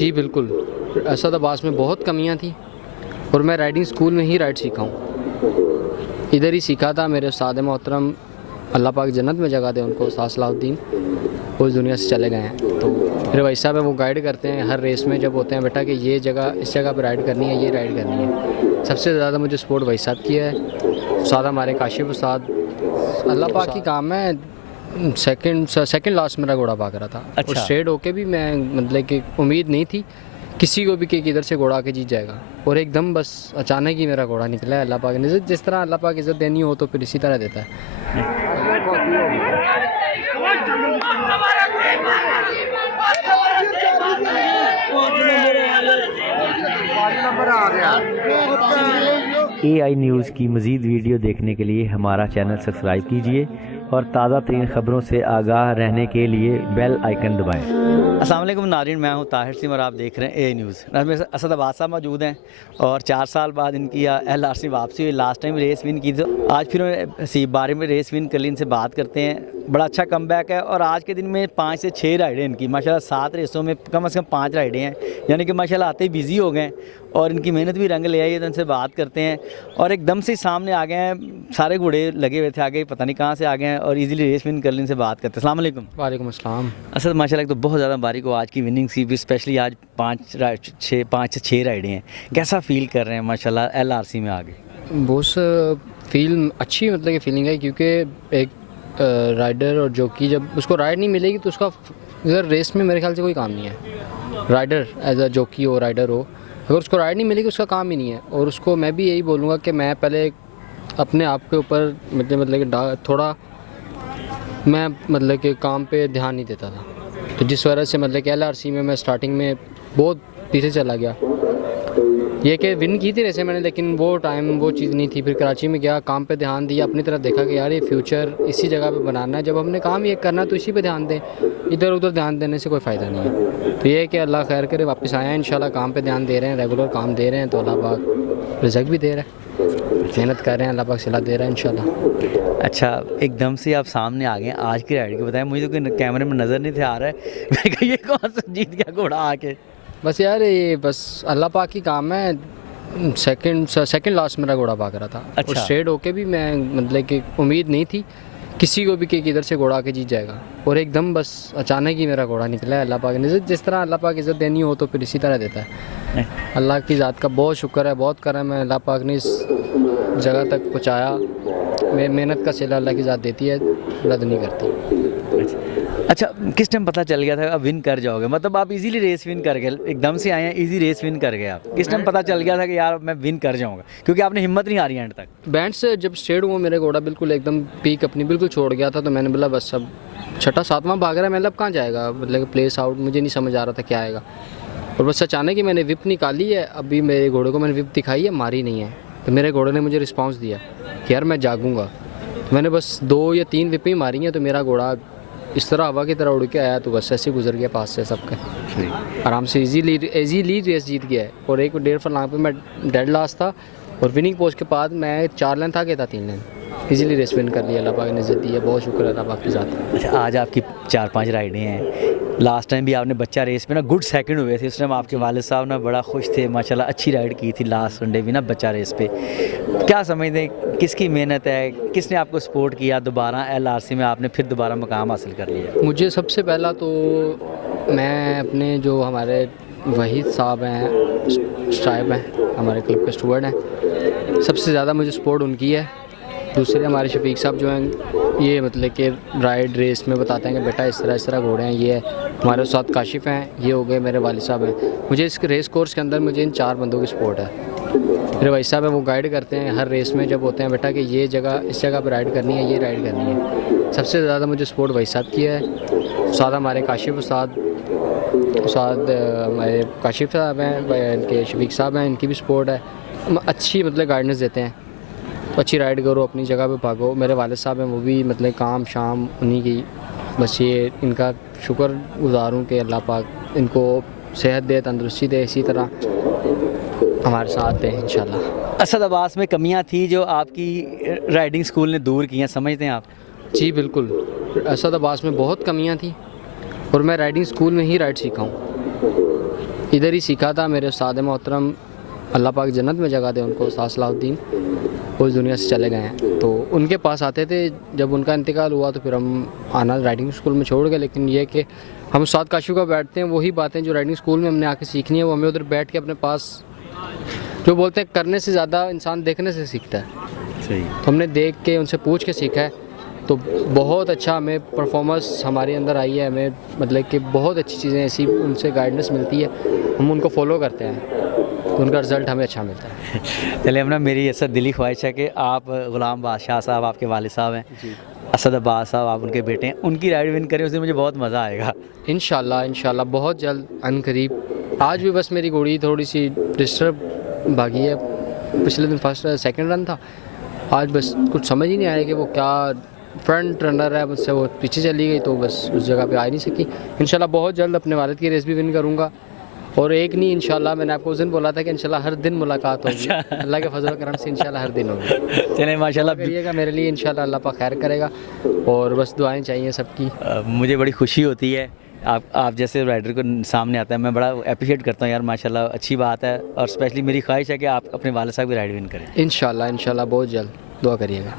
जी बिल्कुल, असद अब्बास में बहुत कमियां थी और मैं राइडिंग स्कूल में ही राइड सीखा हूँ। इधर ही सीखा था। मेरे उस्ताद मोहतरम अल्लाह पाक जन्नत में जगह दे उनको, उस्ताद सलाहुद्दीन, वो इस दुनिया से चले गए हैं। तो मेरे भाई साहब है, वो गाइड करते हैं हर रेस में। जब होते हैं बेटा कि ये जगह, इस जगह पर राइड करनी है, ये राइड करनी है। सबसे ज़्यादा मुझे सपोर्ट भाई साहब की है। उस्ताद हमारे काशिफ उस्ताद, अल्लाह पाक की काम है। सेकंड लास्ट मेरा घोड़ा भाग रहा था। अच्छा। और स्ट्रेट होके भी मैं मतलब कि उम्मीद नहीं थी किसी को भी कि इधर से घोड़ा आके जीत जाएगा, और एकदम बस अचानक ही मेरा घोड़ा निकला है। अल्लाह पाक ने जिस तरह अल्लाह पाक इज़्ज़त देनी हो तो फिर इसी तरह देता है। AI न्यूज़ की मज़ीद वीडियो देखने के लिए हमारा चैनल सब्सक्राइब कीजिए और ताज़ा तरीन ख़बरों से आगाह रहने के लिए बेल आइकन दबाएं। अस्सलाम वालेकुम नाज़रीन, मैं हूं ताहिर सिंह और आप देख रहे हैं AI न्यूज़। मेरे साथ असद अब्बास साहब मौजूद हैं और 4 साल बाद इनकी LRC वापसी हुई। लास्ट टाइम रेस विन की, तो आज फिर हसीब बारे में रेस विन कर ली। इनसे बात करते हैं। बड़ा अच्छा कमबैक है और आज के दिन में 5 से 6 राइडें इनकी माशाल्लाह। 7 रेसों में कम से कम 5 राइडें हैं, यानी कि माशाल्लाह आते ही बिज़ी हो गए और इनकी मेहनत भी रंग ले आई है। तो इनसे बात करते हैं और एकदम से सामने आ गए हैं। सारे घोड़े लगे हुए थे आगे, पता नहीं कहाँ से आ गए हैं और इजीली रेस विन कर ली। इनसे बात करते हैं। अस्सलाम वालेकुम। वालेकुम अस्सलाम। असद माशाल्लाह तो बहुत ज़्यादा बारीक हो आज की विनिंग सी भी, स्पेशली आज 5 से 6 राइडें हैं। कैसा फील कर रहे हैं माशाल्लाह LRC में आगे? बहुत फील अच्छी मतलब कि फीलिंग है, क्योंकि एक राइडर और जॉकी जब उसको राइड नहीं मिलेगी तो उसका इधर रेस में मेरे ख्याल से कोई काम नहीं है। राइडर एज अ जॉकी हो, राइडर हो, अगर उसको राइड नहीं मिलेगी उसका काम ही नहीं है। और उसको मैं भी यही बोलूँगा कि मैं पहले अपने आप के ऊपर मतलब कि थोड़ा मैं मतलब कि काम पे ध्यान नहीं देता था, तो जिस वजह से मतलब कि LRC में मैं स्टार्टिंग में बहुत पीछे चला गया। ये कि विन की थी रेसे मैंने, लेकिन वो टाइम वो चीज़ नहीं थी। फिर कराची में गया, काम पे ध्यान दिया, अपनी तरफ देखा कि यार ये फ्यूचर इसी जगह पे बनाना है। जब हमने काम ये करना तो इसी पे ध्यान दें, इधर उधर ध्यान देने से कोई फ़ायदा नहीं है। तो ये है कि अल्लाह खैर करे, वापस आए हैं इंशाल्लाह। काम पे ध्यान दे रहे हैं, रेगुलर काम दे रहे हैं, तो अल्लाह पाक रिज़्क भी दे रहा है। मेहनत कर रहे हैं, अल्लाह पाक सिला दे रहा है इंशाल्लाह। अच्छा, एकदम से आप सामने आ गए आज की राइड के बताएं। मुझे तो कोई कैमरे में नज़र नहीं थे आ रहा है। मैं कहा ये कौन सा जीत गया घोड़ा आके? बस यार ये बस अल्लाह पाक की काम है। सेकंड लास्ट मेरा घोड़ा भाग रहा था। अच्छा। और स्ट्रेट होके भी मैं मतलब कि उम्मीद नहीं थी किसी को भी कि इधर से घोड़ा आके जीत जाएगा, और एकदम बस अचानक ही मेरा घोड़ा निकला है। अल्लाह पाक ने जिस तरह अल्लाह पाक इज़्ज़त देनी हो तो फिर इसी तरह देता है। अल्लाह की ज़ात का बहुत शुक्र है, बहुत करम है। अल्लाह पाक ने इस जगह तक पहुँचाया। मेहनत का सिला अल्लाह की ज़ात देती है, रद्द नहीं करती। अच्छा, किस टाइम पता चल गया था अब विन कर जाओगे? मतलब आप इजीली रेस विन कर गए, एकदम से आए हैं, इजी रेस विन कर गए आप। किस टाइम पता चल गया था कि यार मैं विन कर जाऊंगा? क्योंकि आपने हिम्मत नहीं हारी एंड तक। बैंड से जब स्ट्रेट हुआ मेरा घोड़ा बिल्कुल एकदम पीक अपनी बिल्कुल छोड़ गया था, तो मैंने बोला बस अब 6वां भाग रहा है, मतलब कहाँ जाएगा, मतलब प्लेस आउट, मुझे नहीं समझ आ रहा था क्या आएगा। और बस अचानक ही मैंने विप निकाली है। अभी मेरे घोड़े को मैंने विप दिखाई है, मारी नहीं है, तो मेरे घोड़े ने मुझे रिस्पॉन्स दिया कि यार मैं जागूंगा। तो मैंने बस 2 या 3 विप ही मारी हैं, तो मेरा घोड़ा इस तरह हवा की तरह उड़ के आया, तो बस ऐसे गुजर गया पास से सबके, आराम से इजीली रेस जीत गया है। और 1.5 फरलांग पे मैं डेड लास्ट था और विनिंग पोस्ट के बाद मैं 4 लाइन था, 3 लाइन इजीली रेस विन कर लिया। अल्लाह पाक ने इज़्ज़त दी है, बहुत शुक्र है अल्लाह पाक की ज़ात का। अच्छा, आज आपकी 4-5 राइडें हैं। लास्ट टाइम भी आपने बच्चा रेस में ना गुड सेकंड हुए थे, उस टाइम आपके वालिद साहब ना बड़ा खुश थे माशाल्लाह। अच्छी राइड की थी लास्ट संडे भी ना बच्चा रेस पे। क्या समझते हैं किसकी मेहनत है, किसने आपको सपोर्ट किया? दोबारा LRC में आपने फिर दोबारा मुकाम हासिल कर लिया। मुझे सबसे पहला तो मैं अपने जो हमारे वहीद साहब हैं, साहब हैं, हमारे क्लब के स्टूवर्ड हैं, सबसे ज़्यादा मुझे सपोर्ट उनकी है। दूसरे हमारे शफीक साहब जो हैं, ये मतलब कि राइड रेस में बताते हैं कि बेटा इस तरह घोड़े हैं। ये हमारे साथ काशिफ हैं, ये हो गए मेरे वालिद साहब हैं। मुझे इस रेस कोर्स के अंदर मुझे इन 4 बंदों की सपोर्ट है। मेरे भाई साहब हैं, वो गाइड करते हैं हर रेस में। जब होते हैं बेटा कि ये जगह, इस जगह पर राइड करनी है, ये राइड करनी है। सबसे ज़्यादा मुझे सपोर्ट भाई साहब की है। उस्ताद हमारे काशिफ उस्ताद हमारे काशिफ साहब हैं, इनके शफीक साहब हैं, इनकी भी सपोर्ट है। अच्छी मतलब गाइडेंस देते हैं, तो अच्छी राइड करो, अपनी जगह पे भागो। मेरे वालिद साहब हैं, वो भी मतलब काम शाम उन्हीं की, बस ये इनका शुक्र गुज़ार हूँ कि अल्लाह पाक इनको सेहत दे, तंदुरुस्ती दे, इसी तरह हमारे साथ है इंशाल्लाह। असद अब्बास में कमियां थी जो आपकी राइडिंग स्कूल ने दूर की हैं, समझते हैं आप? जी बिल्कुल, असद अब्बास में बहुत कमियां थी और मैं राइडिंग स्कूल में ही राइड सीखा हूँ। इधर ही सीखा था। मेरे उस्ताद मोहतरम अल्लाह पाक जन्नत में जगह दे उनको, उस्ताद सलाहुद्दीन, वो इस दुनिया से चले गए हैं। तो उनके पास आते थे, जब उनका इंतकाल हुआ तो फिर हम आना राइडिंग स्कूल में छोड़ गए। लेकिन ये कि हम उस्ताद काशिफ का बैठते हैं, वही बातें जो राइडिंग स्कूल में हमने आके सीखनी है वो हमें उधर बैठ के अपने पास, जो बोलते हैं करने से ज़्यादा इंसान देखने से सीखता है। सही। तो हमने देख के उनसे पूछ के सीखा है। तो बहुत अच्छा हमें परफॉर्मेंस हमारे अंदर आई है। हमें मतलब कि बहुत अच्छी चीज़ें ऐसी उनसे गाइडेंस मिलती है, हम उनको फॉलो करते हैं तो उनका रिज़ल्ट हमें अच्छा मिलता है। चलिए अपना, मेरी ऐसा दिली ख्वाहिश है कि आप ग़ुलाम बादशाह साहब आपके वालिद साहब हैं, असद अब्बास साहब आप उनके बेटे हैं, उनकी राइड विन करें, उस दिन मुझे बहुत मज़ा आएगा। इंशाल्लाह बहुत जल्द अनकरीब। आज भी बस मेरी घोड़ी थोड़ी सी डिस्टर्ब भागी है, पिछले दिन फर्स्ट सेकंड रन था, आज बस कुछ समझ ही नहीं आया कि वो क्या फ्रंट रनर है, मुझसे वो पीछे चली गई तो बस उस जगह पे आ ही नहीं सकी। इंशाल्लाह बहुत जल्द अपने वालिद की रेस भी विन करूँगा, और एक नहीं इंशाल्लाह, मैंने आपको उस दिन बोला था कि इंशाल्लाह हर दिन मुलाकात होगी। अल्लाह के फजल करम से इंशाल्लाह हर दिन होगी। चलें माशाल्लाह, करिएगा मेरे लिए, इंशाल्लाह अल्लाह पाक खैर करेगा, और बस दुआएं चाहिए सबकी। मुझे बड़ी खुशी होती है आप जैसे राइडर को सामने आता है, मैं बड़ा अप्रिशिएट करता हूँ यार, माशाल्लाह अच्छी बात है। और स्पेशली मेरी ख्वाहिश है कि आप अपने वालिद साहब की राइड विन करें। इंशाल्लाह बहुत जल्द दुआ करिएगा।